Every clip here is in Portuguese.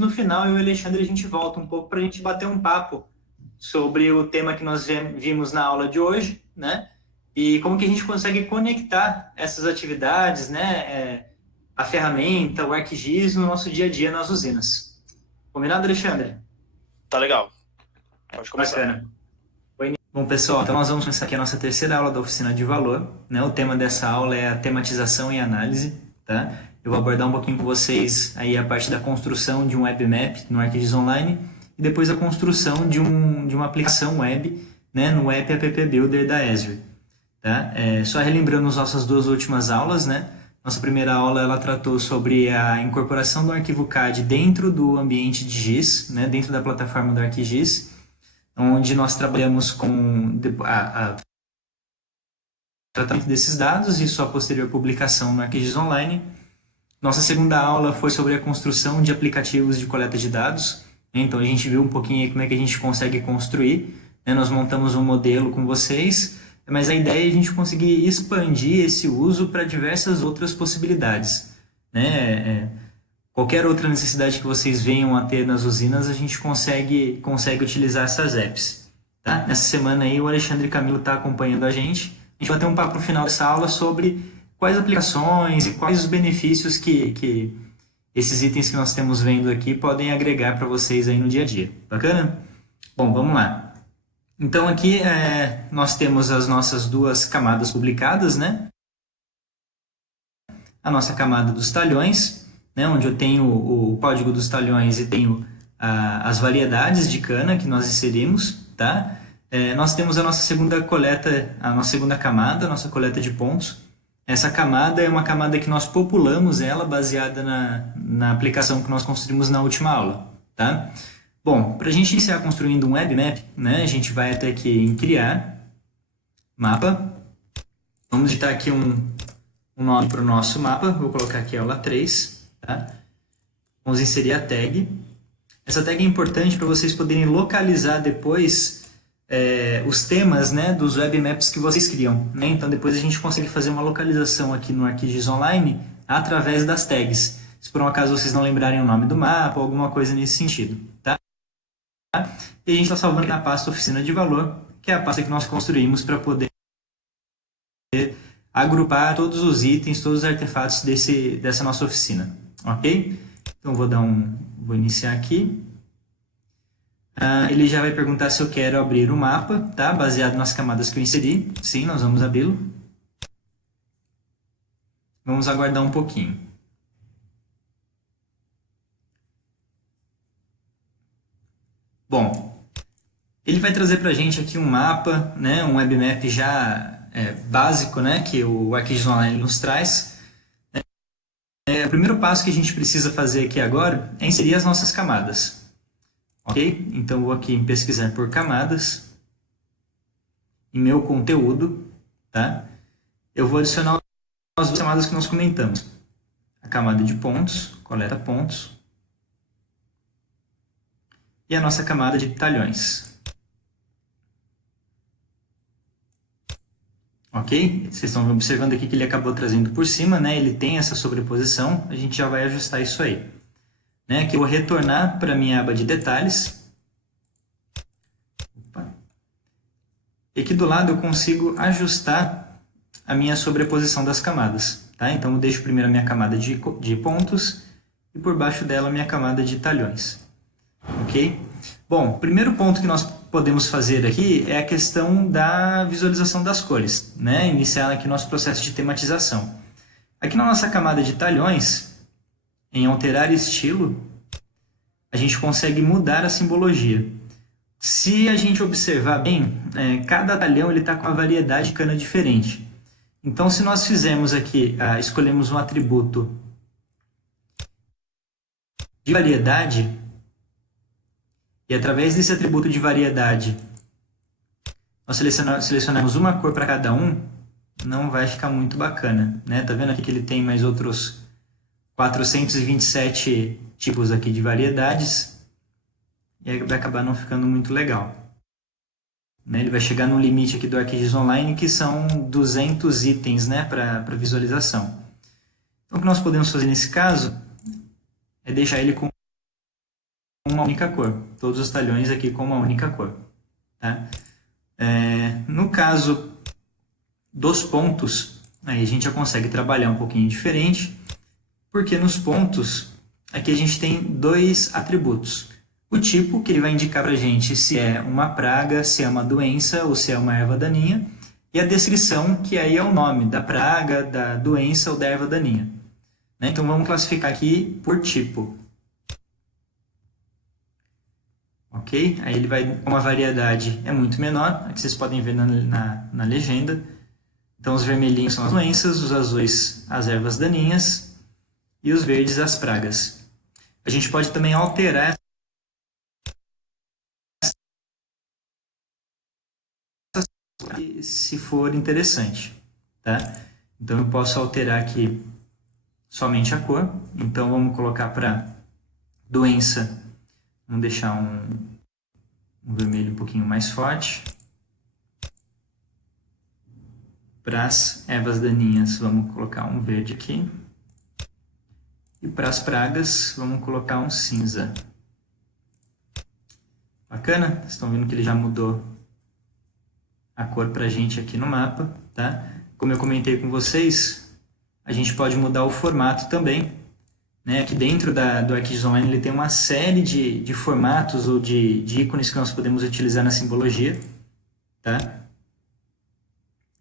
no final eu e o Alexandre a gente volta um pouco para a gente bater um papo sobre o tema que nós vimos na aula de hoje, né? E como que a gente consegue conectar essas atividades, né? A ferramenta, o ArcGIS no nosso dia a dia nas usinas. Combinado, Alexandre? Tá legal. Pode começar. Bacana. Bom, pessoal, então nós vamos começar aqui a nossa terceira aula da oficina de valor, né? O tema dessa aula é a tematização e análise, tá? Eu vou abordar um pouquinho com vocês aí a parte da construção de um web map no ArcGIS Online e depois a construção de uma aplicação web, né, no App Builder da Esri, tá? Só relembrando as nossas duas últimas aulas, né? Nossa primeira aula ela tratou sobre a incorporação do arquivo CAD dentro do ambiente de GIS, né, dentro da plataforma do ArcGIS, onde nós trabalhamos com a tratamento desses dados e sua posterior publicação no ArcGIS Online. Nossa segunda aula foi sobre a construção de aplicativos de coleta de dados. Então a gente viu um pouquinho aí como é que a gente consegue construir, né? Nós montamos um modelo com vocês, mas a ideia é a gente conseguir expandir esse uso para diversas outras possibilidades, né? Qualquer outra necessidade que vocês venham a ter nas usinas, a gente consegue utilizar essas apps. Tá? Nessa semana aí o Alexandre Camilo está acompanhando a gente. A gente vai ter um papo no final dessa aula sobre quais aplicações e quais os benefícios que esses itens que nós temos vendo aqui podem agregar para vocês aí no dia a dia. Bacana? Bom, vamos lá. Então aqui nós temos as nossas duas camadas publicadas, né? A nossa camada dos talhões, né, onde eu tenho o código dos talhões e tenho as variedades de cana que nós inserimos, tá? Nós temos a nossa segunda coleta, a nossa segunda camada, a nossa coleta de pontos. Essa camada é uma camada que nós populamos ela baseada na aplicação que nós construímos na última aula, tá? Bom, para a gente iniciar construindo um web map, né, a gente vai até aqui em criar mapa. Vamos digitar aqui um nome para o nosso mapa, vou colocar aqui aula 3, tá? Vamos inserir a tag. Essa tag é importante para vocês poderem localizar depois os temas, né, dos webmaps que vocês criam, né? Então depois a gente consegue fazer uma localização aqui no ArcGIS Online através das tags, se por um acaso vocês não lembrarem o nome do mapa ou alguma coisa nesse sentido, tá? E a gente está salvando na pasta oficina de valor, que é a pasta que nós construímos para poder agrupar todos os itens, todos os artefatos dessa nossa oficina, ok? Então vou iniciar aqui. Ele já vai perguntar se eu quero abrir o mapa, tá? Baseado nas camadas que eu inseri. Sim, nós vamos abri-lo. Vamos aguardar um pouquinho. Bom, ele vai trazer para a gente aqui um mapa, né? Um web map já básico, né? Que o ArcGIS Online nos traz. O primeiro passo que a gente precisa fazer aqui agora é inserir as nossas camadas. Ok? Então, vou aqui em pesquisar por camadas. Em meu conteúdo, tá? Eu vou adicionar as duas camadas que nós comentamos. A camada de pontos, coleta pontos. E a nossa camada de talhões. Ok? Vocês estão observando aqui que ele acabou trazendo por cima, né? Ele tem essa sobreposição. A gente já vai ajustar isso aí. Né? Aqui eu vou retornar para a minha aba de detalhes. Opa. E aqui do lado eu consigo ajustar a minha sobreposição das camadas. Tá? Então eu deixo primeiro a minha camada de pontos e por baixo dela a minha camada de talhões. Ok? Bom, o primeiro ponto que nós podemos fazer aqui é a questão da visualização das cores. Né? Iniciar aqui nosso processo de tematização. Aqui na nossa camada de talhões, em alterar estilo, a gente consegue mudar a simbologia. Se a gente observar bem, cada talhão está com uma variedade de cana diferente. Então, se nós fizermos aqui, escolhemos um atributo de variedade, e através desse atributo de variedade, nós selecionamos uma cor para cada um, não vai ficar muito bacana. Né? Tá vendo aqui que ele tem mais outros 427 tipos aqui de variedades e aí vai acabar não ficando muito legal. Né? Ele vai chegar no limite aqui do ArcGIS Online que são 200 itens, né, para visualização. Então o que nós podemos fazer nesse caso é deixar ele com uma única cor. Todos os talhões aqui com uma única cor. Tá? No caso dos pontos, aí a gente já consegue trabalhar um pouquinho diferente, porque nos pontos, aqui a gente tem dois atributos. O tipo, que ele vai indicar para a gente se é uma praga, se é uma doença ou se é uma erva daninha. E a descrição, que aí é o nome da praga, da doença ou da erva daninha. Então vamos classificar aqui por tipo. Ok? Aí ele vai com uma variedade é muito menor, aqui vocês podem ver na legenda. Então os vermelhinhos são as doenças, os azuis as ervas daninhas e os verdes as pragas. A gente pode também alterar se for interessante, tá? Então eu posso alterar aqui somente a cor. Então vamos colocar para doença, vamos deixar um vermelho um pouquinho mais forte. Para as ervas daninhas vamos colocar um verde aqui. E para as pragas vamos colocar um cinza. Bacana? Vocês estão vendo que ele já mudou a cor para a gente aqui no mapa, tá? Como eu comentei com vocês, a gente pode mudar o formato também, né? Aqui dentro do ArcGIS ele tem uma série de formatos ou de ícones que nós podemos utilizar na simbologia, tá?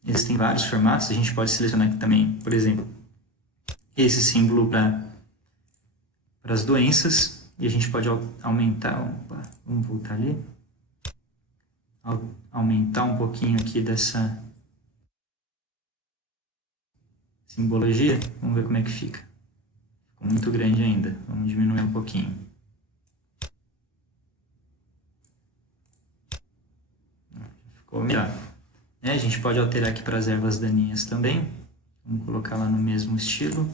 Eles têm vários formatos, a gente pode selecionar aqui também, por exemplo, esse símbolo para as doenças, e a gente pode aumentar, vamos voltar ali, aumentar um pouquinho aqui dessa simbologia, vamos ver como é que fica. Ficou muito grande ainda, vamos diminuir um pouquinho. Ficou melhor. A gente pode alterar aqui para as ervas daninhas também, vamos colocar lá no mesmo estilo.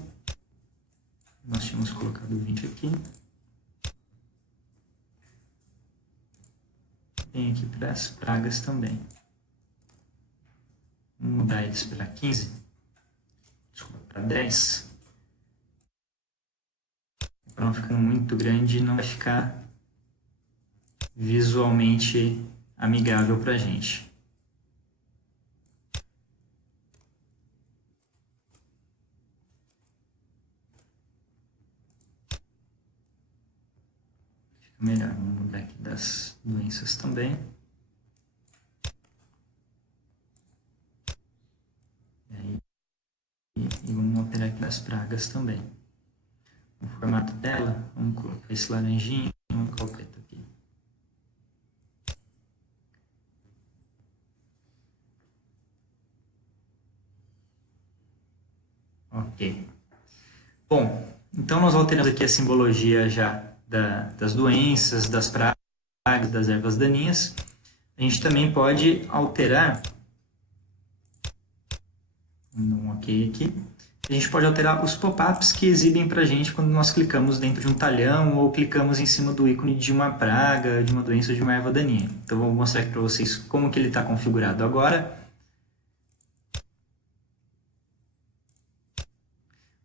Nós tínhamos colocado 20 aqui. Tem aqui para as pragas também. Vamos mudar eles para 15. Desculpa, para 10. Para não ficar muito grande, não vai ficar visualmente amigável para a gente. Melhor, vamos mudar aqui das doenças também. E vamos alterar aqui das pragas também. O formato dela, vamos colocar esse laranjinho e vamos colocar o preto aqui. Ok. Bom, então nós alteramos aqui a simbologia já das doenças, das pragas, das ervas daninhas. A gente também pode alterar, um ok aqui, a gente pode alterar os pop-ups que exibem para a gente quando nós clicamos dentro de um talhão ou clicamos em cima do ícone de uma praga, de uma doença ou de uma erva daninha. Então vou mostrar aqui para vocês como que ele está configurado agora.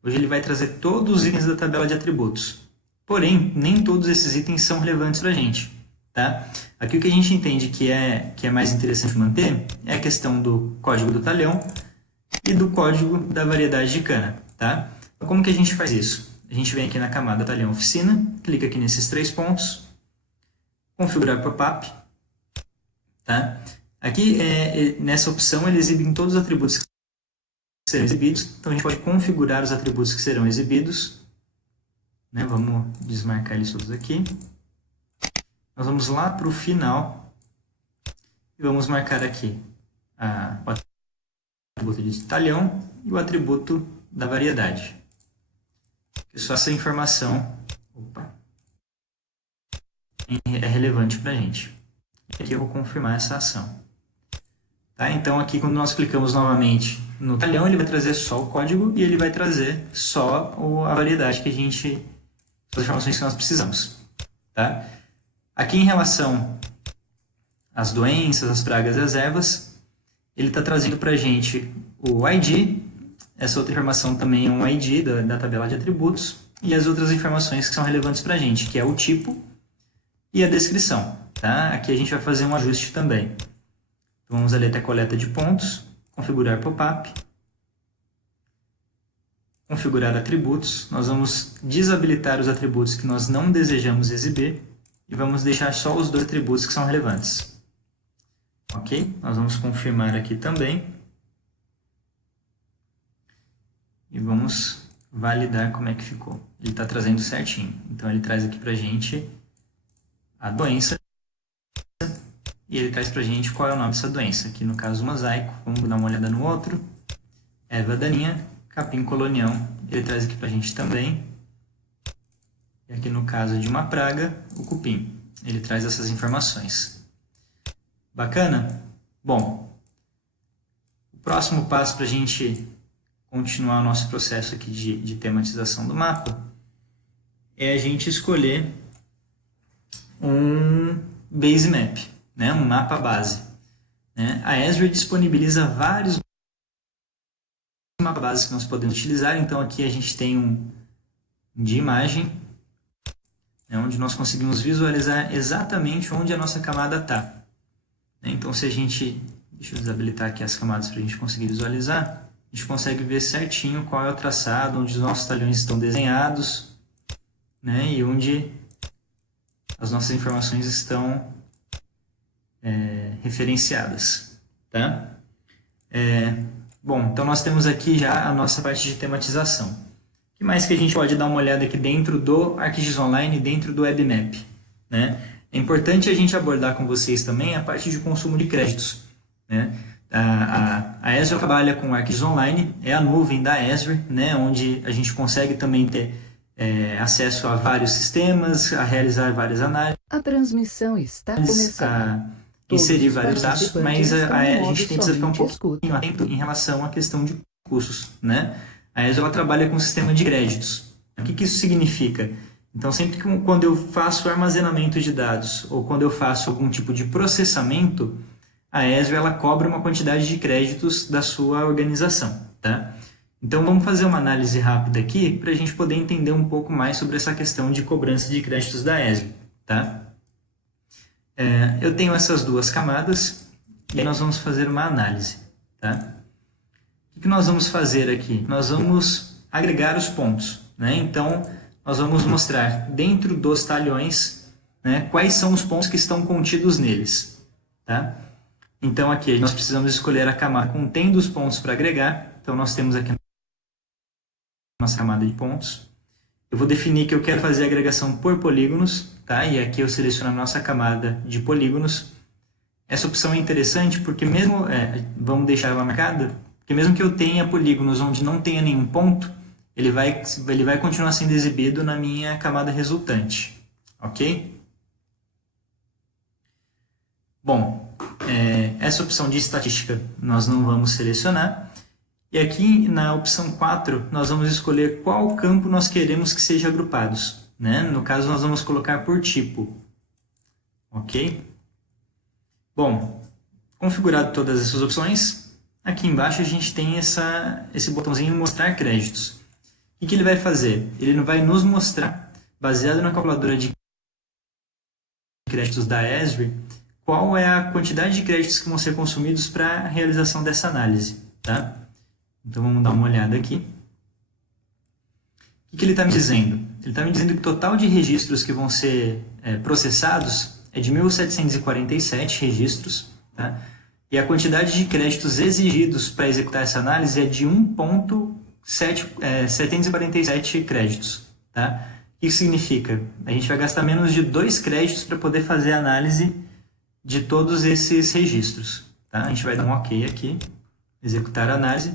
Hoje ele vai trazer todos os itens da tabela de atributos. Porém, nem todos esses itens são relevantes para a gente. Tá? Aqui o que a gente entende que é mais interessante manter é a questão do código do talhão e do código da variedade de cana. Tá? Então, como que a gente faz isso? A gente vem aqui na camada talhão oficina, clica aqui nesses 3 pontos, configurar pop-up. Tá? Aqui, nessa opção, ele exibe todos os atributos que serão exibidos. Então, a gente pode configurar os atributos que serão exibidos. Vamos desmarcar eles todos aqui. Nós vamos lá para o final e vamos marcar aqui o atributo de talhão e o atributo da variedade. Só essa informação é relevante para a gente. Aqui eu vou confirmar essa ação. Tá? Então aqui quando nós clicamos novamente no talhão, ele vai trazer só o código e ele vai trazer só a variedade que a gente... as informações que nós precisamos. Tá? Aqui em relação às doenças, às pragas e às ervas, ele está trazendo para a gente o ID, essa outra informação também é um ID da tabela de atributos, e as outras informações que são relevantes para a gente, que é o tipo, e a descrição. Tá? Aqui a gente vai fazer um ajuste também. Então, vamos ali até coleta de pontos, configurar pop-up, configurar atributos. Nós vamos desabilitar os atributos que nós não desejamos exibir e vamos deixar só os 2 atributos que são relevantes. Ok? Nós vamos confirmar aqui também. E vamos validar como é que ficou. Ele está trazendo certinho. Então, ele traz aqui para a gente a doença e ele traz para a gente qual é o nome dessa doença. Aqui no caso, mosaico. Vamos dar uma olhada no outro. Erva daninha, capim colonião. Ele traz aqui para a gente também. E aqui no caso de uma praga, o cupim. Ele traz essas informações. Bacana? Bom, o próximo passo para a gente continuar o nosso processo aqui de tematização do mapa é a gente escolher um base map, né? Um mapa base. Né? A Esri disponibiliza vários mapas bases que nós podemos utilizar. Então aqui a gente tem um de imagem, né? Onde nós conseguimos visualizar exatamente onde a nossa camada está. Então se a gente, deixa eu desabilitar aqui as camadas para a gente conseguir visualizar, a gente consegue ver certinho qual é o traçado, onde os nossos talhões estão desenhados, né? E onde as nossas informações estão referenciadas. Tá? Bom, então nós temos aqui já a nossa parte de tematização. O que mais que a gente pode dar uma olhada aqui dentro do ArcGIS Online, dentro do WebMap? Né? É importante a gente abordar com vocês também a parte de consumo de créditos. Né? A Esri trabalha com o ArcGIS Online, é a nuvem da Esri, né? Onde a gente consegue também ter acesso a vários sistemas, a realizar várias análises. A transmissão está começando. Inserir vários dados, mas a gente precisa ficar um pouquinho atento em relação à questão de custos. Né? A Esri ela trabalha com um sistema de créditos. O que isso significa? Então, sempre que quando eu faço armazenamento de dados ou quando eu faço algum tipo de processamento, a Esri ela cobra uma quantidade de créditos da sua organização. Tá? Então, vamos fazer uma análise rápida aqui para a gente poder entender um pouco mais sobre essa questão de cobrança de créditos da Esri. Tá? Eu tenho essas 2 camadas e aí nós vamos fazer uma análise. Tá? O que nós vamos fazer aqui? Nós vamos agregar os pontos. Né? Então, nós vamos mostrar dentro dos talhões, né, quais são os pontos que estão contidos neles. Tá? Então, aqui nós precisamos escolher a camada contendo os pontos para agregar. Então, nós temos aqui a nossa camada de pontos. Eu vou definir que eu quero fazer a agregação por polígonos, tá? E aqui eu seleciono a nossa camada de polígonos. Essa opção é interessante porque mesmo, vamos deixar ela marcada, porque mesmo que eu tenha polígonos onde não tenha nenhum ponto, ele vai continuar sendo exibido na minha camada resultante, ok? Bom, essa opção de estatística nós não vamos selecionar. E aqui na opção 4, nós vamos escolher qual campo nós queremos que seja agrupados. Né? No caso, nós vamos colocar por tipo. Ok? Bom, configurado todas essas opções, aqui embaixo a gente tem esse botãozinho mostrar créditos. O que ele vai fazer? Ele vai nos mostrar, baseado na calculadora de créditos da Esri, qual é a quantidade de créditos que vão ser consumidos para a realização dessa análise. Tá? Então, vamos dar uma olhada aqui. O que ele está me dizendo? Ele está me dizendo que o total de registros que vão ser processados é de 1.747 registros. Tá? E a quantidade de créditos exigidos para executar essa análise é de 1.747 créditos. Tá? O que isso significa? A gente vai gastar menos de 2 créditos para poder fazer a análise de todos esses registros. Tá? A gente vai dar um OK aqui, executar a análise.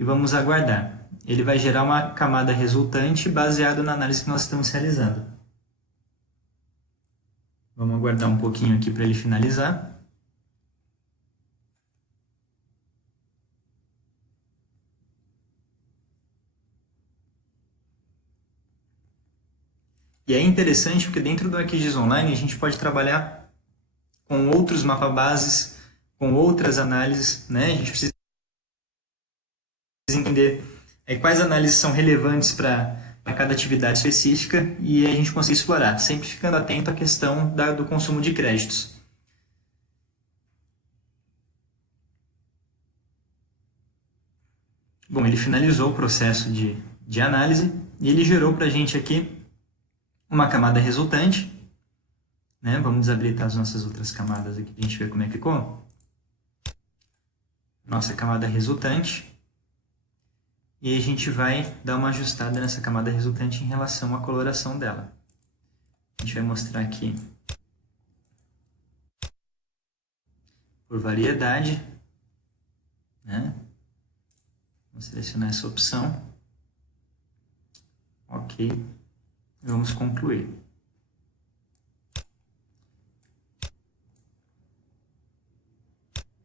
E vamos aguardar. Ele vai gerar uma camada resultante baseado na análise que nós estamos realizando. Vamos aguardar um pouquinho aqui para ele finalizar. E é interessante porque dentro do ArcGIS Online a gente pode trabalhar com outros mapabases, com outras análises. Né? A gente precisa entender quais análises são relevantes para cada atividade específica e a gente consegue explorar, sempre ficando atento à questão do consumo de créditos. Bom, ele finalizou o processo de análise e ele gerou para a gente aqui uma camada resultante. Né? Vamos desabilitar as nossas outras camadas aqui para a gente ver como é que ficou. Nossa camada resultante. E a gente vai dar uma ajustada nessa camada resultante em relação à coloração dela. A gente vai mostrar aqui por variedade. Né? Vamos selecionar essa opção. Ok. Vamos concluir.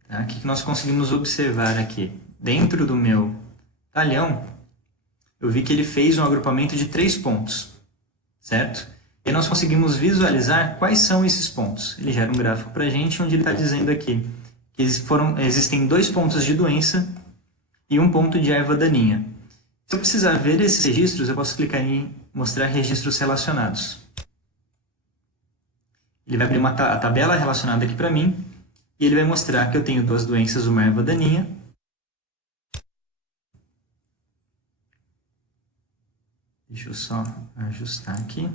Tá? O que nós conseguimos observar aqui? Dentro do meu talhão, eu vi que ele fez um agrupamento de 3 pontos, certo? E nós conseguimos visualizar quais são esses pontos. Ele gera um gráfico para a gente, onde ele está dizendo aqui que existem 2 pontos de doença e 1 ponto de erva daninha. Se eu precisar ver esses registros, eu posso clicar em mostrar registros relacionados. Ele vai abrir a tabela relacionada aqui para mim, e ele vai mostrar que eu tenho 2 doenças, uma erva daninha, deixa eu só ajustar aqui.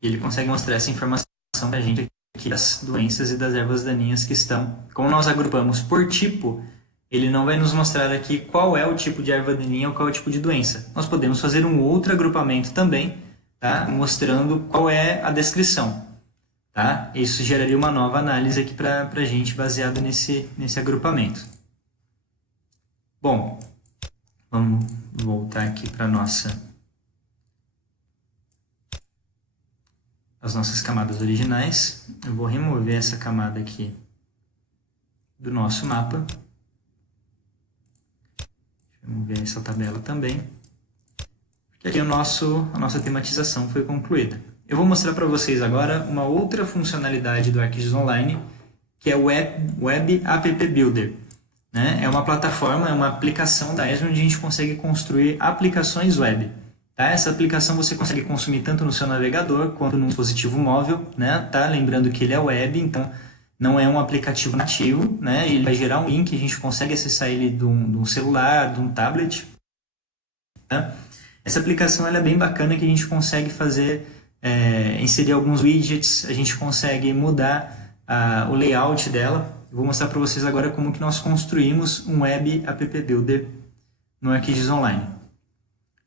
E ele consegue mostrar essa informação para a gente aqui das doenças e das ervas daninhas que estão. Como nós agrupamos por tipo, ele não vai nos mostrar aqui qual é o tipo de erva daninha ou qual é o tipo de doença. Nós podemos fazer um outro agrupamento também, tá? Mostrando qual é a descrição. Tá? Isso geraria uma nova análise aqui para a gente, baseado nesse agrupamento. Bom, vamos voltar aqui para as nossas camadas originais. Eu vou remover essa camada aqui do nosso mapa. Vamos ver essa tabela também. Porque aqui a nossa tematização foi concluída. Eu vou mostrar para vocês agora uma outra funcionalidade do ArcGIS Online, que é o Web App Builder. Né? É uma plataforma, é uma aplicação da Esri onde a gente consegue construir aplicações web. Tá? Essa aplicação você consegue consumir tanto no seu navegador quanto no dispositivo móvel. Né? Tá? Lembrando que ele é web, então não é um aplicativo nativo. Né? Ele vai gerar um link, a gente consegue acessar ele de um celular, de um tablet. Tá? Essa aplicação ela é bem bacana, que a gente consegue inserir alguns widgets, a gente consegue mudar o layout dela. Eu vou mostrar para vocês agora como que nós construímos um Web App Builder no ArcGIS Online.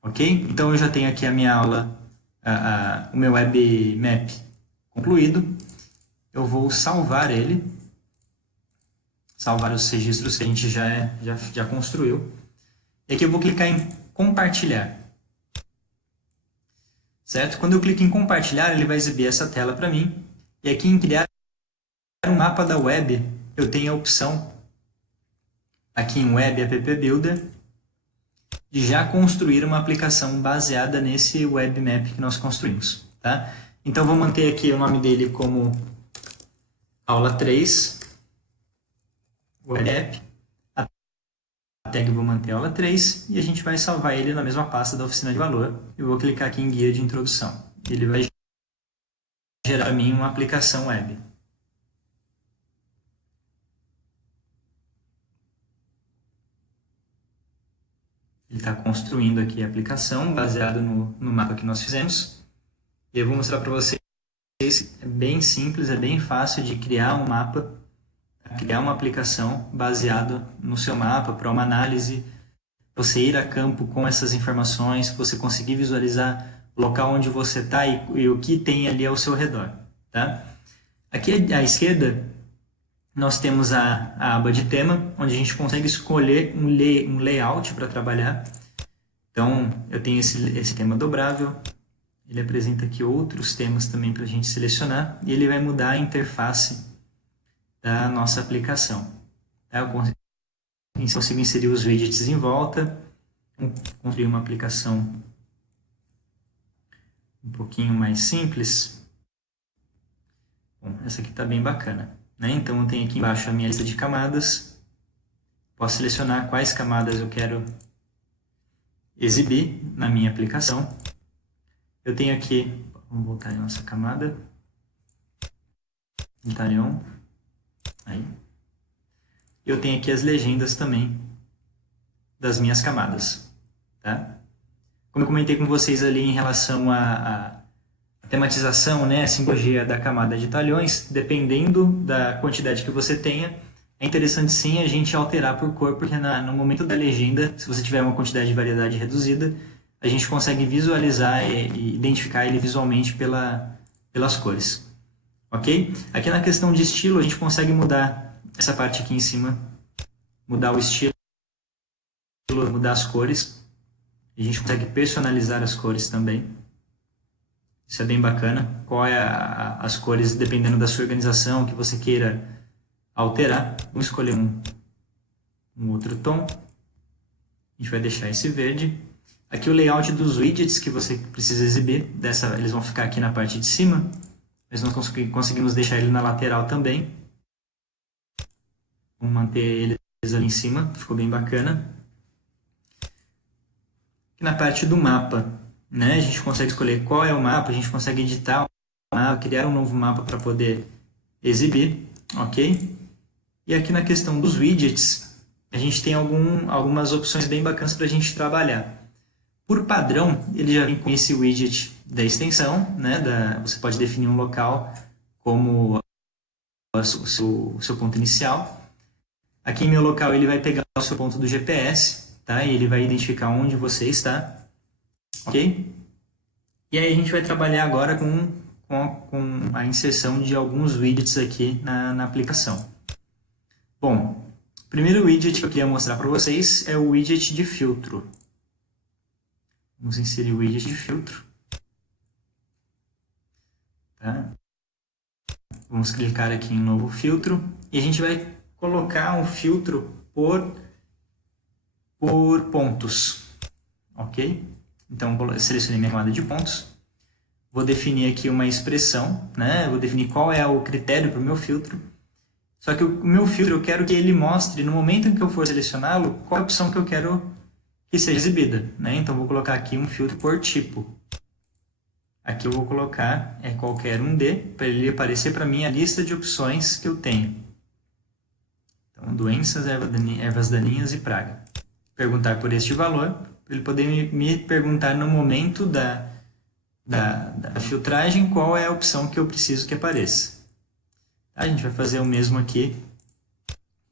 Ok? Então eu já tenho aqui a minha aula, o meu Web Map concluído. Eu vou salvar ele, salvar os registros que a gente já construiu. E aqui eu vou clicar em compartilhar. Certo? Quando eu clico em compartilhar, ele vai exibir essa tela para mim. E aqui em criar um mapa da web, eu tenho a opção, aqui em Web App Builder, de já construir uma aplicação baseada nesse Web Map que nós construímos. Tá? Então, vou manter aqui o nome dele como aula 3, Web App. A tag eu vou manter aula 3 e a gente vai salvar ele na mesma pasta da oficina de valor. Eu vou clicar aqui em guia de introdução. Ele vai gerar para mim uma aplicação web. Ele está construindo aqui a aplicação baseado no mapa que nós fizemos. E eu vou mostrar para vocês, é bem simples, é bem fácil de criar um mapa, criar uma aplicação baseado no seu mapa para uma análise, você ir a campo com essas informações, você conseguir visualizar o local onde você está e o que tem ali ao seu redor. Tá? Aqui à esquerda, nós temos a aba de tema, onde a gente consegue escolher um layout para trabalhar. Então, eu tenho esse tema dobrável, ele apresenta aqui outros temas também para a gente selecionar, e ele vai mudar a interface da nossa aplicação. Tá? Eu consigo inserir os widgets em volta, construir uma aplicação um pouquinho mais simples. Bom, essa aqui está bem bacana, né? Então eu tenho aqui embaixo a minha lista de camadas. Posso selecionar quais camadas eu quero exibir na minha aplicação. Eu tenho aqui, vamos voltar em nossa camada, detalhão, aí. Eu tenho aqui as legendas também das minhas camadas, tá? Como eu comentei com vocês ali em relação à tematização, né, a simbologia da camada de talhões, dependendo da quantidade que você tenha, é interessante sim a gente alterar por cor, porque no momento da legenda, se você tiver uma quantidade de variedade reduzida, a gente consegue visualizar e identificar ele visualmente pelas cores. Ok? Aqui na questão de estilo, a gente consegue mudar essa parte aqui em cima, mudar o estilo, mudar as cores. A gente consegue personalizar as cores também. Isso é bem bacana. Qual é as cores, dependendo da sua organização, que você queira alterar. Vamos escolher um outro tom. A gente vai deixar esse verde. Aqui o layout dos widgets que você precisa exibir. Eles vão ficar aqui na parte de cima. Mas nós conseguimos deixar ele na lateral também. Vamos manter eles ali em cima. Ficou bem bacana. Aqui na parte do mapa, né, a gente consegue escolher qual é o mapa. A gente consegue editar o mapa, criar um novo mapa para poder exibir. Ok? E aqui na questão dos widgets, a gente tem algumas opções bem bacanas para a gente trabalhar. Por padrão, ele já vem com esse widget da extensão, né? Você pode definir um local como o seu ponto inicial. Aqui em meu local ele vai pegar o seu ponto do GPS, tá? E ele vai identificar onde você está, ok? E aí a gente vai trabalhar agora com a inserção de alguns widgets aqui na aplicação. Bom, o primeiro widget que eu queria mostrar para vocês é o widget de filtro. Vamos inserir o widget de filtro. Tá? Vamos clicar aqui em novo filtro e a gente vai colocar um filtro por pontos. Ok? Então, eu selecionei minha camada de pontos. Vou definir aqui uma expressão, né? Vou definir qual é o critério para o meu filtro. Só que o meu filtro eu quero que ele mostre, no momento em que eu for selecioná-lo, qual é a opção que eu quero que seja exibida, né? Então, vou colocar aqui um filtro por tipo. Aqui eu vou colocar qualquer um de, para ele aparecer para mim a lista de opções que eu tenho. Então, doenças, ervas daninhas e praga. Perguntar por este valor, para ele poder me perguntar no momento da filtragem qual é a opção que eu preciso que apareça. A gente vai fazer o mesmo aqui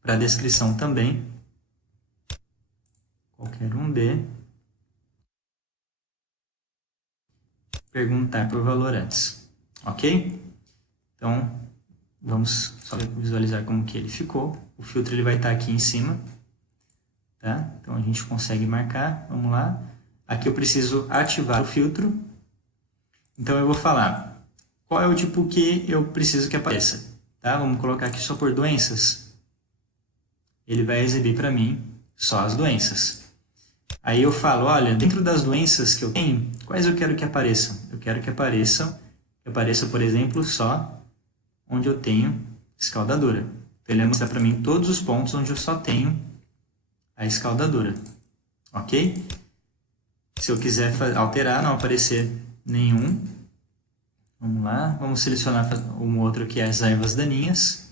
para a descrição também. Qualquer um de. Perguntar por valor antes. Ok? Então, vamos só visualizar como que ele ficou. O filtro ele vai estar aqui em cima. Tá? Então, a gente consegue marcar. Vamos lá. Aqui eu preciso ativar o filtro. Então, eu vou falar qual é o tipo que eu preciso que apareça. Tá? Vamos colocar aqui só por doenças. Ele vai exibir para mim só as doenças. Aí eu falo, olha, dentro das doenças que eu tenho, quais eu quero que apareçam? Eu quero que apareça, por exemplo, só onde eu tenho escaldadura. Então, ele vai mostrar para mim todos os pontos onde eu só tenho a escaldadura. Ok? Se eu quiser alterar, não aparecer nenhum. Vamos lá, vamos selecionar um outro que é as ervas daninhas.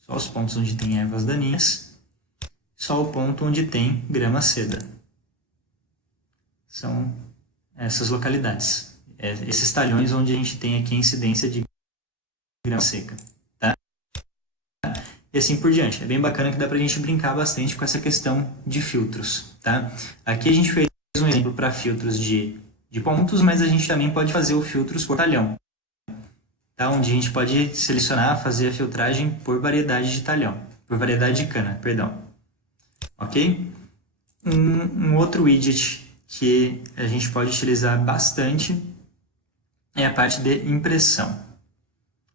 Só os pontos onde tem ervas daninhas. Só o ponto onde tem grama seda. São essas localidades. Esses talhões onde a gente tem aqui a incidência de grama seca. Tá? E assim por diante. É bem bacana que dá pra gente brincar bastante com essa questão de filtros. Tá? Aqui a gente fez um exemplo para filtros de pontos, mas a gente também pode fazer o filtros por talhão. Tá? Onde a gente pode selecionar, fazer a filtragem por variedade de talhão. Por variedade de cana, perdão. Ok? Um outro widget que a gente pode utilizar bastante é a parte de impressão.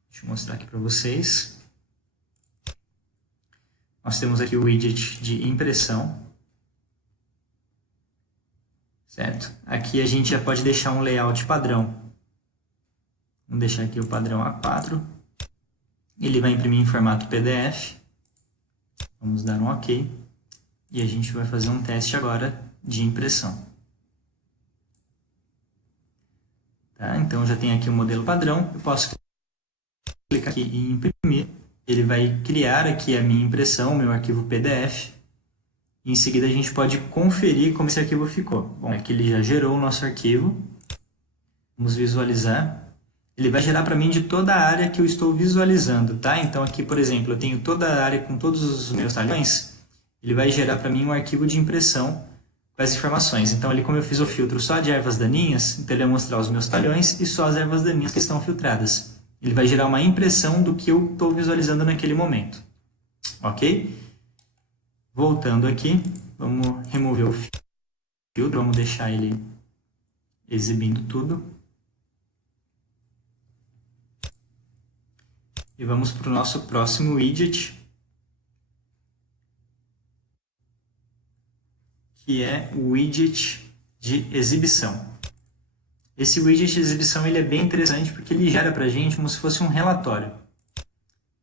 Deixa eu mostrar aqui para vocês. Nós temos aqui o widget de impressão. certo? Aqui a gente já pode deixar um layout padrão. Vamos deixar aqui o padrão A4. Ele vai imprimir em formato PDF. Vamos dar um OK. E a gente vai fazer um teste agora de impressão. Tá? Então, já tem aqui o modelo padrão. Eu posso clicar aqui em imprimir. Ele vai criar aqui a minha impressão, meu arquivo PDF. E em seguida, a gente pode conferir como esse arquivo ficou. Bom, aqui ele já gerou o nosso arquivo. Vamos visualizar. Ele vai gerar para mim de toda a área que eu estou visualizando, tá? Então, aqui, por exemplo, eu tenho toda a área com todos os meus talhões. Ele vai gerar para mim um arquivo de impressão com as informações. Então, ali como eu fiz o filtro só de ervas daninhas, então ele vai mostrar os meus talhões e só as ervas daninhas que estão filtradas. Ele vai gerar uma impressão do que eu estou visualizando naquele momento. Ok? Voltando aqui, vamos remover o filtro, vamos deixar ele exibindo tudo. E vamos para o nosso próximo widget, que é o widget de exibição. Esse widget de exibição ele é bem interessante porque ele gera para a gente como se fosse um relatório.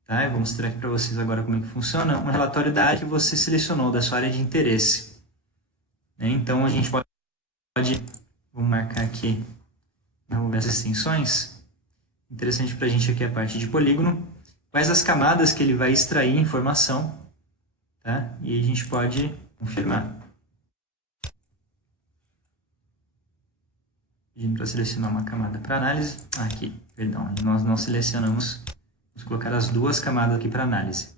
Tá? Eu vou mostrar aqui para vocês agora como é que funciona. Um relatório da área que você selecionou, da sua área de interesse. Então a gente pode, vamos marcar aqui, remover as extensões. Interessante para a gente aqui a parte de polígono. Quais as camadas que ele vai extrair informação. Tá? E a gente pode confirmar. Pedindo para selecionar uma camada para análise. Aqui, perdão, nós não selecionamos. Vamos colocar as duas camadas aqui para análise.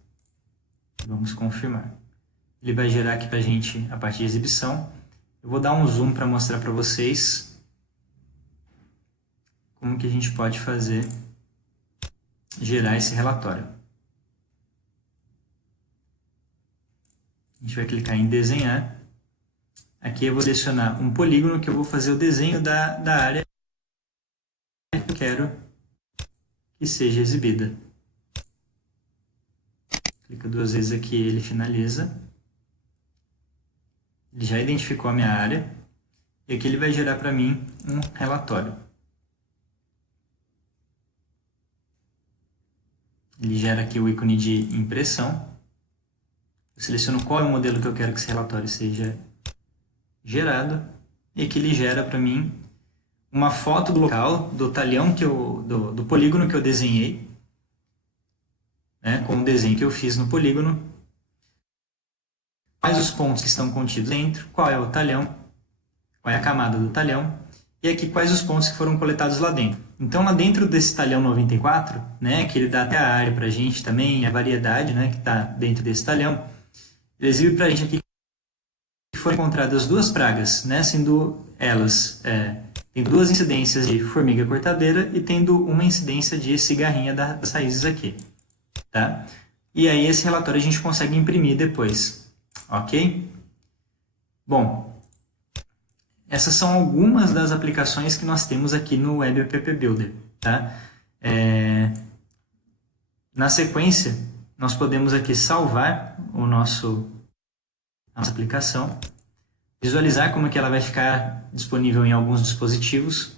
Vamos confirmar. Ele vai gerar aqui para a gente a parte de exibição. Eu vou dar um zoom para mostrar para vocês como que a gente pode fazer, gerar esse relatório. A gente vai clicar em desenhar. Aqui eu vou selecionar um polígono que eu vou fazer o desenho da área que eu quero que seja exibida. Clica duas vezes aqui e ele finaliza. Ele já identificou a minha área. E aqui ele vai gerar para mim um relatório. Ele gera aqui o ícone de impressão. Eu seleciono qual é o modelo que eu quero que esse relatório seja gerado. E aqui ele gera para mim uma foto do local, do talhão, do polígono que eu desenhei. Com o desenho que eu fiz no polígono. Quais os pontos que estão contidos dentro, qual é o talhão, qual é a camada do talhão. E aqui quais os pontos que foram coletados lá dentro. Então, lá dentro desse talhão 94, que ele dá até a área para a gente também, a variedade que está dentro desse talhão, ele exibe para a gente aqui que foram encontradas duas pragas, sendo elas, tem duas incidências de formiga cortadeira e tendo uma incidência de cigarrinha das raízes aqui. Tá? E aí esse relatório a gente consegue imprimir depois. Ok? Bom, essas são algumas das aplicações que nós temos aqui no Web App Builder. Tá? Na sequência, nós podemos aqui salvar nossa aplicação, visualizar como é que ela vai ficar disponível em alguns dispositivos.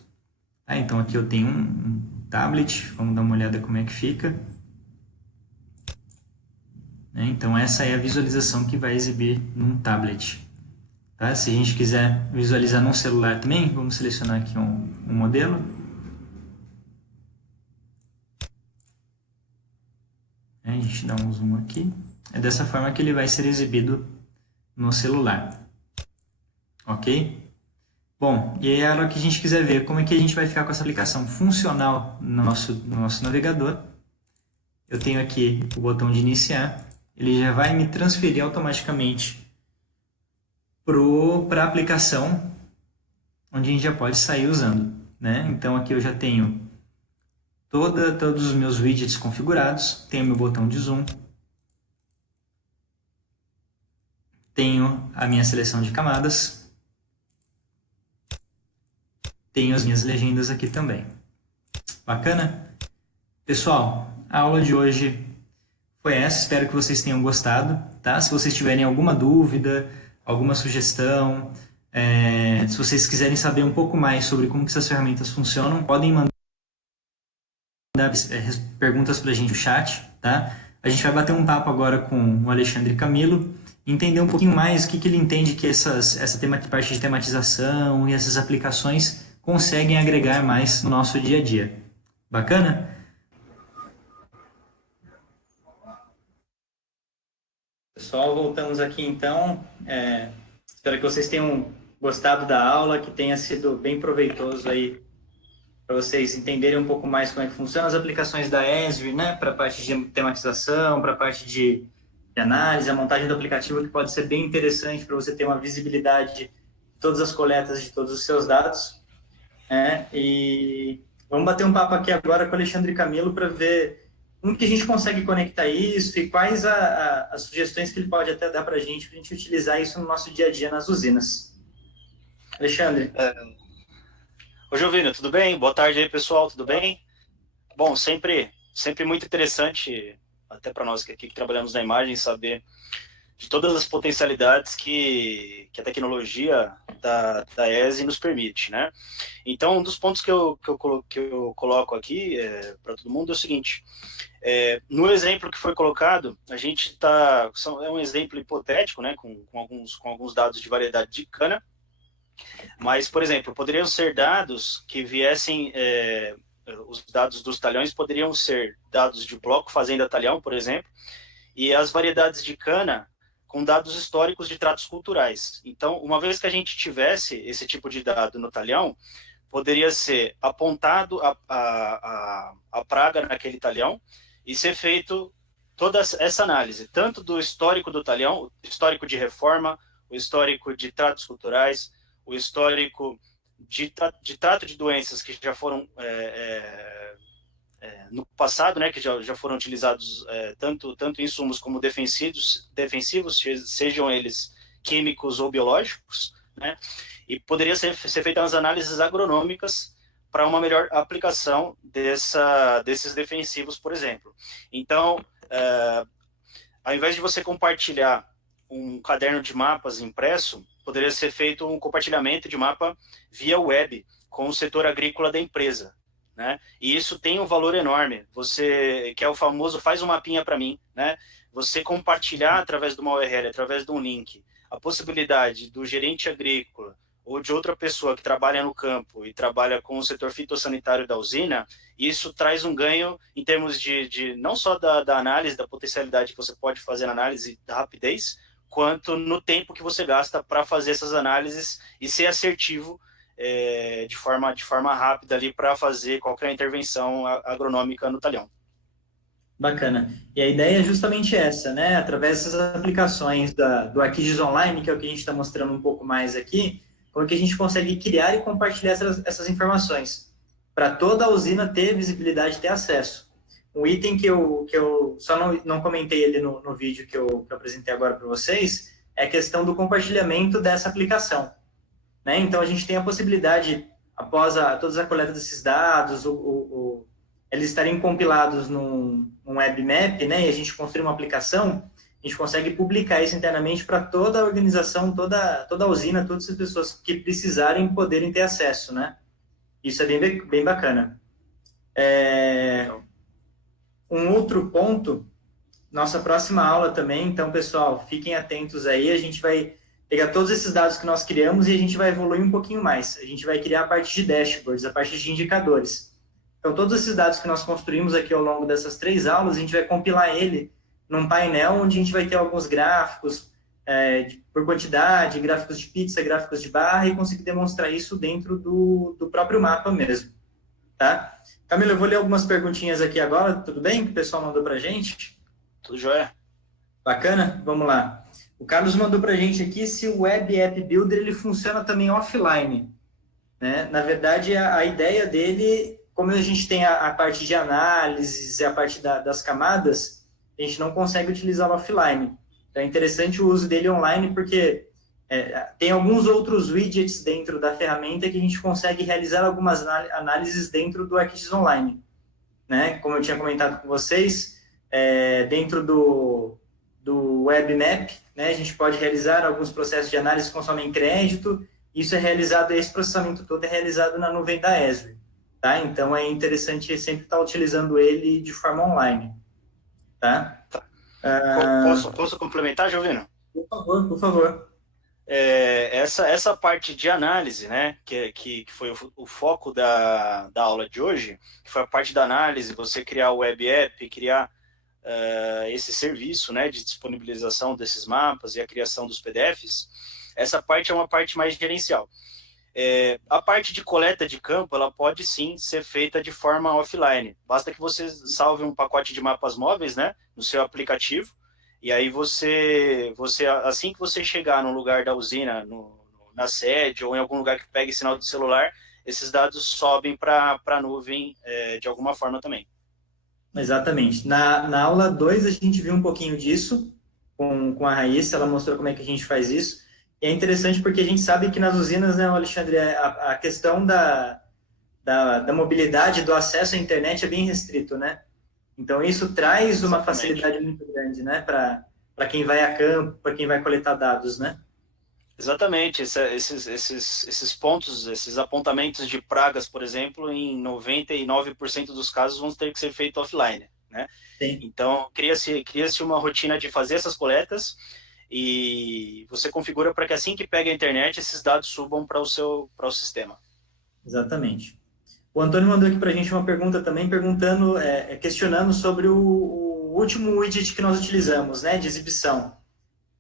Tá? Então aqui eu tenho um tablet, vamos dar uma olhada como é que fica. Então essa é a visualização que vai exibir num tablet. Tá? Se a gente quiser visualizar num celular também, vamos selecionar aqui um modelo. A gente dá um zoom aqui. É dessa forma que ele vai ser exibido no celular. Ok? Bom, e aí a hora que a gente quiser ver como é que a gente vai ficar com essa aplicação funcional no nosso navegador, eu tenho aqui o botão de iniciar. Ele já vai me transferir automaticamente para a aplicação onde a gente já pode sair usando. Então aqui eu já tenho todos os meus widgets configurados, tenho meu botão de zoom, tenho a minha seleção de camadas, tenho as minhas legendas aqui também. Bacana? Pessoal, a aula de hoje foi essa, espero que vocês tenham gostado. Tá? Se vocês tiverem alguma dúvida, alguma sugestão, Se vocês quiserem saber um pouco mais sobre como que essas ferramentas funcionam, podem mandar perguntas para a gente no chat, tá? A gente vai bater um papo agora com o Alexandre Camilo, entender um pouquinho mais o que ele entende que parte de tematização e essas aplicações conseguem agregar mais no nosso dia a dia. Bacana? Pessoal, voltamos aqui então. Espero que vocês tenham gostado da aula, que tenha sido bem proveitoso aí para vocês entenderem um pouco mais como é que funcionam as aplicações da Esri, né, para a parte de tematização, para a parte de análise, a montagem do aplicativo, que pode ser bem interessante para você ter uma visibilidade de todas as coletas de todos os seus dados. E vamos bater um papo aqui agora com o Alexandre Camilo para ver como que a gente consegue conectar isso e quais as sugestões que ele pode até dar para a gente utilizar isso no nosso dia a dia nas usinas. Alexandre. Oi, Jovino, tudo bem? Boa tarde aí, pessoal, tudo bem? Bom, sempre muito interessante, até para nós que trabalhamos na imagem, saber de todas as potencialidades que a tecnologia da ESE nos permite, né? Então, um dos pontos que eu coloco aqui para todo mundo é o seguinte: no exemplo que foi colocado, a gente é um exemplo hipotético, né, com alguns dados de variedade de cana, mas, por exemplo, poderiam ser dados que viessem, os dados dos talhões poderiam ser dados de bloco fazenda talhão, por exemplo, e as variedades de cana com dados históricos de tratos culturais. Então, uma vez que a gente tivesse esse tipo de dado no talhão, poderia ser apontado a praga naquele talhão e ser feito toda essa análise, tanto do histórico do talhão, o histórico de reforma, o histórico de tratos culturais, o histórico de trato de doenças que já foram no passado, né, que já foram utilizados tanto insumos como defensivos, sejam eles químicos ou biológicos, né, e poderia ser feita as análises agronômicas para uma melhor aplicação desses defensivos, por exemplo. Então, ao invés de você compartilhar um caderno de mapas impresso, poderia ser feito um compartilhamento de mapa via web com o setor agrícola da empresa, né? E isso tem um valor enorme. Você, que é o famoso faz um mapinha para mim, né? Você compartilhar através de uma URL, através de um link, a possibilidade do gerente agrícola ou de outra pessoa que trabalha no campo e trabalha com o setor fitossanitário da usina, isso traz um ganho em termos de não só da análise, da potencialidade que você pode fazer na análise, da rapidez, quanto no tempo que você gasta para fazer essas análises e ser assertivo de forma rápida ali para fazer qualquer intervenção agronômica no talhão. Bacana. E a ideia é justamente essa, né? Através dessas aplicações do ArcGIS Online, que é o que a gente está mostrando um pouco mais aqui, como que a gente consegue criar e compartilhar essas informações para toda a usina ter visibilidade e ter acesso. Um item que eu só não comentei ali no vídeo que eu apresentei agora para vocês é a questão do compartilhamento dessa aplicação, né? Então, a gente tem a possibilidade, após toda a coleta desses dados, eles estarem compilados num web map, né? E a gente construir uma aplicação, a gente consegue publicar isso internamente para toda a organização, toda a usina, todas as pessoas que precisarem poderem ter acesso, né? Isso é bem bacana. Um outro ponto, nossa próxima aula também, então, pessoal, fiquem atentos aí, a gente vai pegar todos esses dados que nós criamos e a gente vai evoluir um pouquinho mais. A gente vai criar a parte de dashboards, a parte de indicadores. Então, todos esses dados que nós construímos aqui ao longo dessas 3 aulas, a gente vai compilar ele num painel onde a gente vai ter alguns gráficos por quantidade, gráficos de pizza, gráficos de barra, e conseguir demonstrar isso dentro do próprio mapa mesmo, tá? Camila, eu vou ler algumas perguntinhas aqui agora, tudo bem? Que o pessoal mandou para a gente. Tudo jóia. Bacana? Vamos lá. O Carlos mandou para a gente aqui se o Web App Builder ele funciona também offline, né? Na verdade, a ideia dele, como a gente tem a parte de análises e a parte das camadas, a gente não consegue utilizá-lo offline. Então, é interessante o uso dele online, porque tem alguns outros widgets dentro da ferramenta que a gente consegue realizar algumas análises dentro do ArcGIS Online, né? Como eu tinha comentado com vocês, dentro do Web Map, né, a gente pode realizar alguns processos de análise que consomem crédito, isso é realizado, esse processamento todo é realizado na nuvem da Esri, tá? Então, é interessante sempre estar utilizando ele de forma online, tá? Posso complementar, Jovino? Por favor, por favor. Essa parte de análise, né, que foi o foco da aula de hoje, que foi a parte da análise, você criar o web app, criar esse serviço, né, de disponibilização desses mapas e a criação dos PDFs, essa parte é uma parte mais gerencial. A parte de coleta de campo, ela pode sim ser feita de forma offline. Basta que você salve um pacote de mapas móveis, né, no seu aplicativo, e aí você assim que você chegar no lugar da usina, na sede ou em algum lugar que pegue sinal de celular, esses dados sobem para a nuvem de alguma forma também. Exatamente. Na aula 2 a gente viu um pouquinho disso com a Raíssa, ela mostrou como é que a gente faz isso. E é interessante porque a gente sabe que nas usinas, né, Alexandre, a questão da mobilidade, do acesso à internet é bem restrito, né? Então, isso traz uma facilidade muito grande, né, para quem vai a campo, para quem vai coletar dados, né? Exatamente, esses pontos, esses apontamentos de pragas, por exemplo, em 99% dos casos vão ter que ser feitos offline, né? Sim. Então, cria-se uma rotina de fazer essas coletas e você configura para que assim que pega a internet, esses dados subam para o sistema. Exatamente. O Antônio mandou aqui para a gente uma pergunta também, questionando sobre o último widget que nós utilizamos, né, de exibição,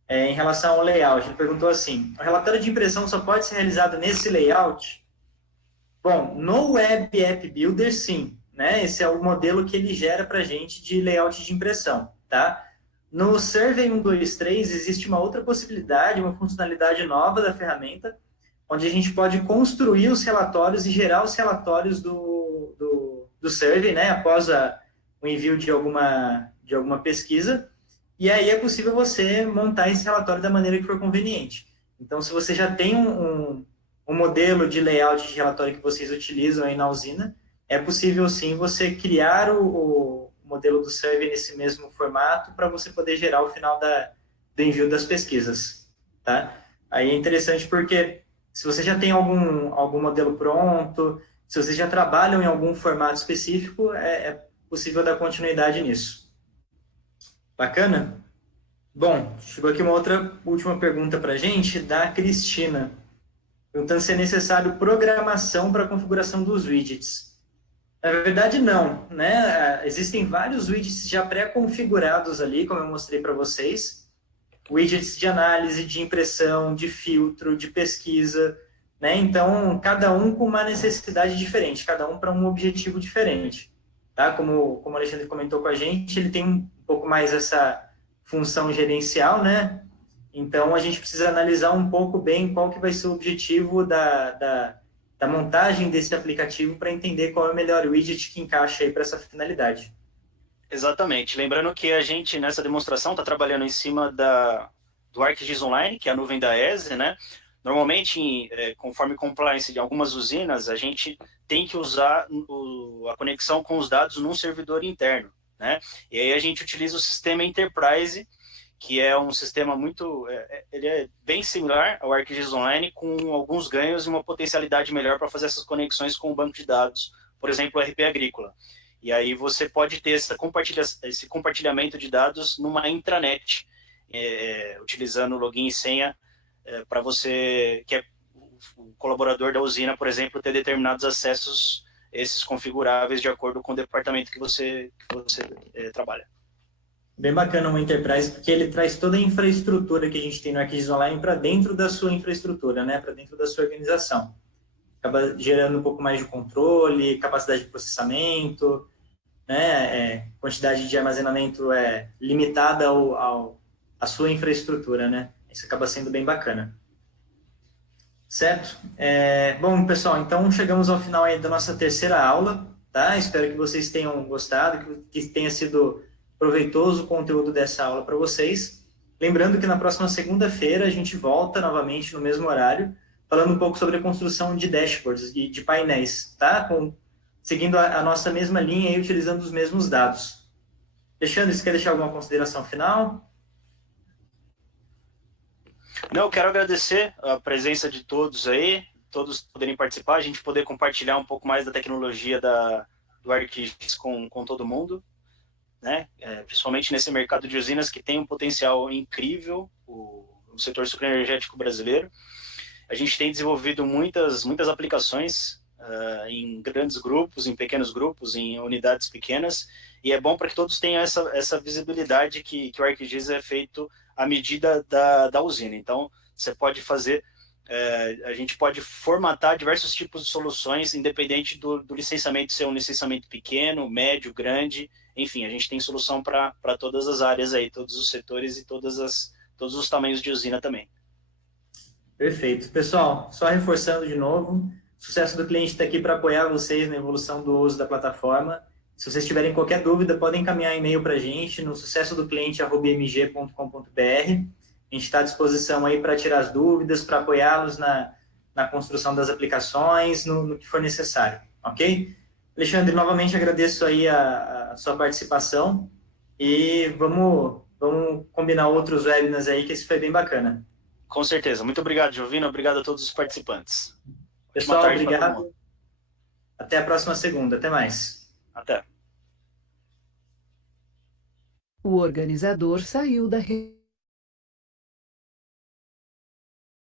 em relação ao layout. Ele perguntou assim, o relatório de impressão só pode ser realizado nesse layout? Bom, no Web App Builder, sim, né, esse é o modelo que ele gera para a gente de layout de impressão, tá? No Survey 123 existe uma outra possibilidade, uma funcionalidade nova da ferramenta, onde a gente pode construir os relatórios e gerar os relatórios do survey, né, após o envio de alguma pesquisa, e aí é possível você montar esse relatório da maneira que for conveniente. Então, se você já tem um modelo de layout de relatório que vocês utilizam aí na usina, é possível sim você criar o modelo do survey nesse mesmo formato para você poder gerar o final do envio das pesquisas, tá? Aí é interessante porque se você já tem algum modelo pronto, se vocês já trabalham em algum formato específico, é possível dar continuidade nisso. Bacana? Bom, chegou aqui uma outra última pergunta para a gente, da Cristina, perguntando se é necessário programação para a configuração dos widgets. Na verdade, não, né? Existem vários widgets já pré-configurados ali, como eu mostrei para vocês, widgets de análise, de impressão, de filtro, de pesquisa, né? Então, cada um com uma necessidade diferente, cada um para um objetivo diferente, tá? Como o Alexandre comentou com a gente, ele tem um pouco mais essa função gerencial, né? Então, a gente precisa analisar um pouco bem qual que vai ser o objetivo da montagem desse aplicativo para entender qual é o melhor widget que encaixa aí para essa finalidade. Exatamente. Lembrando que a gente, nessa demonstração, está trabalhando em cima do ArcGIS Online, que é a nuvem da ESE, né? Normalmente, conforme compliance de algumas usinas, a gente tem que usar a conexão com os dados num servidor interno, né? E aí a gente utiliza o sistema Enterprise, que é um sistema ele é bem similar ao ArcGIS Online, com alguns ganhos e uma potencialidade melhor para fazer essas conexões com o banco de dados, por exemplo, o RP Agrícola. E aí você pode ter esse compartilhamento de dados numa intranet, utilizando login e senha para você, que é o colaborador da usina, por exemplo, ter determinados acessos, esses configuráveis de acordo com o departamento que você trabalha. Bem bacana o Enterprise, porque ele traz toda a infraestrutura que a gente tem no ArcGIS Online para dentro da sua infraestrutura, né? Para dentro da sua organização. Acaba gerando um pouco mais de controle, capacidade de processamento, né? Quantidade de armazenamento limitada à sua infraestrutura, né? Isso acaba sendo bem bacana. Certo? Bom, pessoal, então chegamos ao final aí da nossa terceira aula, tá? Espero que vocês tenham gostado, que tenha sido proveitoso o conteúdo dessa aula para vocês. Lembrando que na próxima segunda-feira a gente volta novamente no mesmo horário, falando um pouco sobre a construção de dashboards e de painéis, tá? Seguindo a nossa mesma linha e utilizando os mesmos dados. Alexandre, você quer deixar alguma consideração final? Não, eu quero agradecer a presença de todos aí, todos poderem participar, a gente poder compartilhar um pouco mais da tecnologia do ArcGIS com todo mundo, né? Principalmente nesse mercado de usinas que tem um potencial incrível, o setor sucroenergético brasileiro. A gente tem desenvolvido muitas aplicações em grandes grupos, em pequenos grupos, em unidades pequenas, e é bom para que todos tenham essa visibilidade que o ArcGIS é feito à medida da usina. Então, você pode fazer, a gente pode formatar diversos tipos de soluções, independente do licenciamento ser um licenciamento pequeno, médio, grande, enfim, a gente tem solução para todas as áreas aí, todos os setores e todos os tamanhos de usina também. Perfeito. Pessoal, só reforçando de novo, o Sucesso do Cliente está aqui para apoiar vocês na evolução do uso da plataforma. Se vocês tiverem qualquer dúvida, podem encaminhar e-mail para a gente no sucessodocliente@mg.com.br. A gente está à disposição aí para tirar as dúvidas, para apoiá-los na construção das aplicações, no que for necessário, ok? Alexandre, novamente agradeço aí a sua participação e vamos combinar outros webinars aí, que esse foi bem bacana. Com certeza. Muito obrigado, Jovino. Obrigado a todos os participantes. Pessoal, obrigado. Até a próxima segunda. Até mais. Até. O organizador saiu da